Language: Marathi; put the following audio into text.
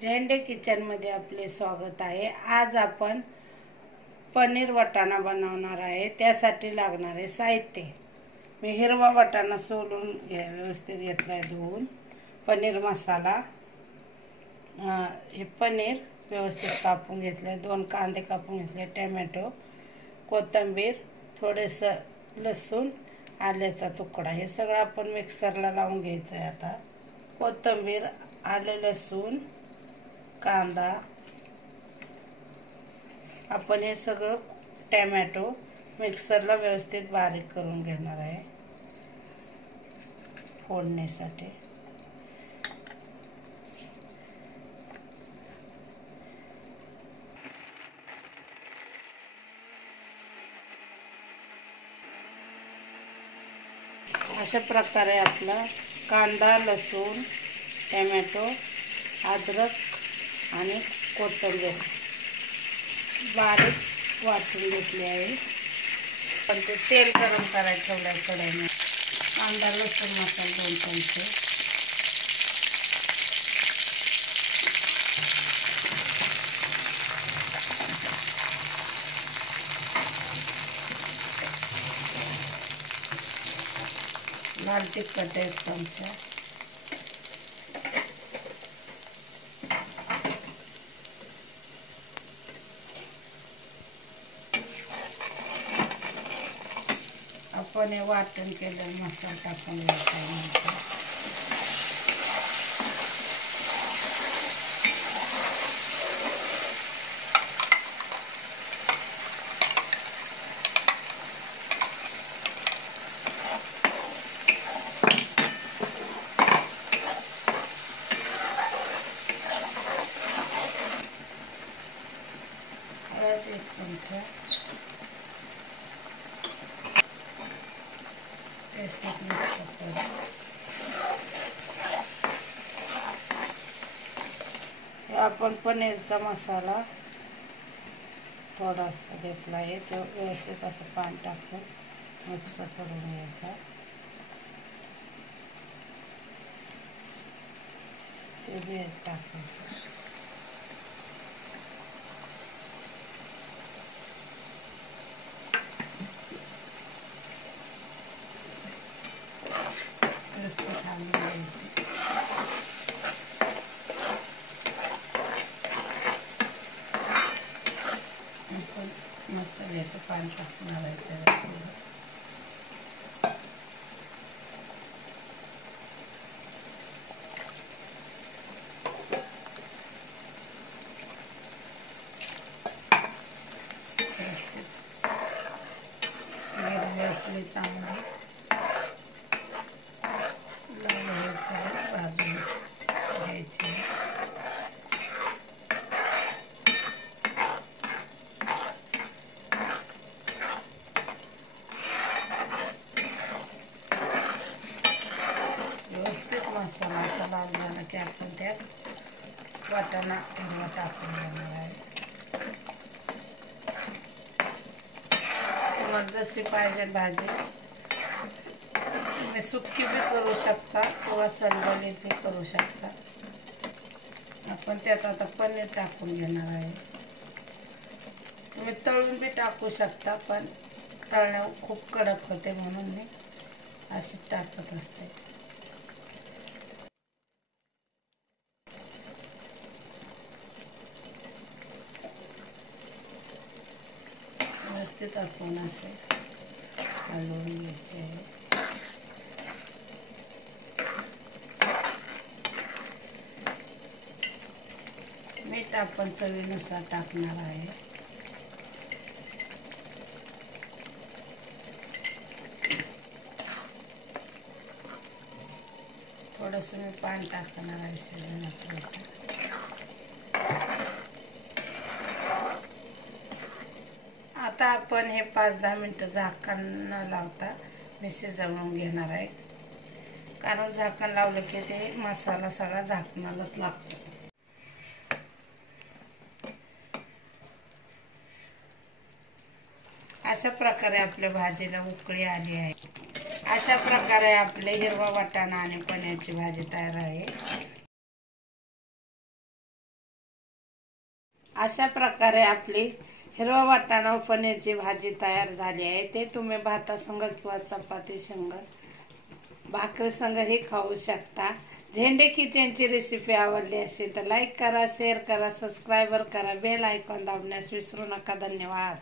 झेंडे किचन मध्ये आपले स्वागत आहे। आज आपण पनीर वाटाणा बनवणार आहे। त्यासाठी लागणारे साहित्य, मी हिरवा वाटाणा सोलून व्यवस्थित घेतलाय धुवून। पनीर मसाला, हे पनीर व्यवस्थित कापून घेतले, 2 कांदे कापून घेतले, टोमॅटो, कोथिंबीर, थोडेसे लसूण, आल्याचा तुकडा, हे सगळं आपण मिक्सरला लावून घ्यायचं आहे। आता कोथिंबीर, आले, लसूण, कांदा, आपण हे सगळं टोमॅटो मिक्सरला व्यवस्थित बारीक करून घेणार आहे फोडणीसाठी। अशा प्रकारे आपला कांदा, लसूण, टोमॅटो, अद्रक आणि कोथिंबीर बारीक वाटून घेतली आहे। पण ते तेल गरम करायला ठेवलं कढईने। कांदा, लसूण मसाला 2 चमचे, लाल तिखट 1 चमचा, आपण हे वाटण केलेला मसाला टाकून घ्यायचा। हळद 1 चमचा, आपण पनीरचा मसाला थोडासा घेतला आहे, तो व्यवस्थित असं पाणी टाकून मिक्स करून घ्यायचा। ते बी टाकायचं। मसाल्याचं पाणी टाकणार आहे त्याला। चांगली भाजून घ्यायची। व्यवस्थित मसाला असा लाल झाला की आपण त्यात वाटाणा हिरवा टाकून देणार आहे। तुम्हाला जशी पाहिजे भाजी, तुम्ही सुक्की बी करू शकता किंवा सलगलीत बी करू शकता। आपण त्यात आता पनीर टाकून घेणार आहे। तुम्ही तळून बी टाकू शकता, पण तळल्यावर खूप कडक होते म्हणून मी अशी टाकत असते। व्यवस्थित आपण असे हलवून घ्यायचे आहे। मीठ आपण चवीनुसार टाकणार आहे। थोडंसं मी पाणी टाकणार आहे शिजण्यासाठी। आता आपण हे 5-10 मिनिटं झाकण न लावता मी शिजवून घेणार आहे, कारण झाकण लावलं की ते मसाला सगळा झाकणालाच लागतो। अशा प्रकारे आपल्या भाजीला उकळी आली आहे। अशा प्रकारे आपले हिरवा वाटाणा आणि पनीरची भाजी तयार आहे। अशा प्रकारे आपली हिरवा वाटाणा पनीरची भाजी तयार झाली आहे. ते तुम्ही भातासंग किंवा चपाती संग, भाकरी संगही खाऊ शकता. झेंडे किचनची रेसिपी आवडली असेल तर लाईक करा, शेअर करा, सबस्क्राईबर करा, बेल आयकॉन दाबण्यास विसरू नका. धन्यवाद.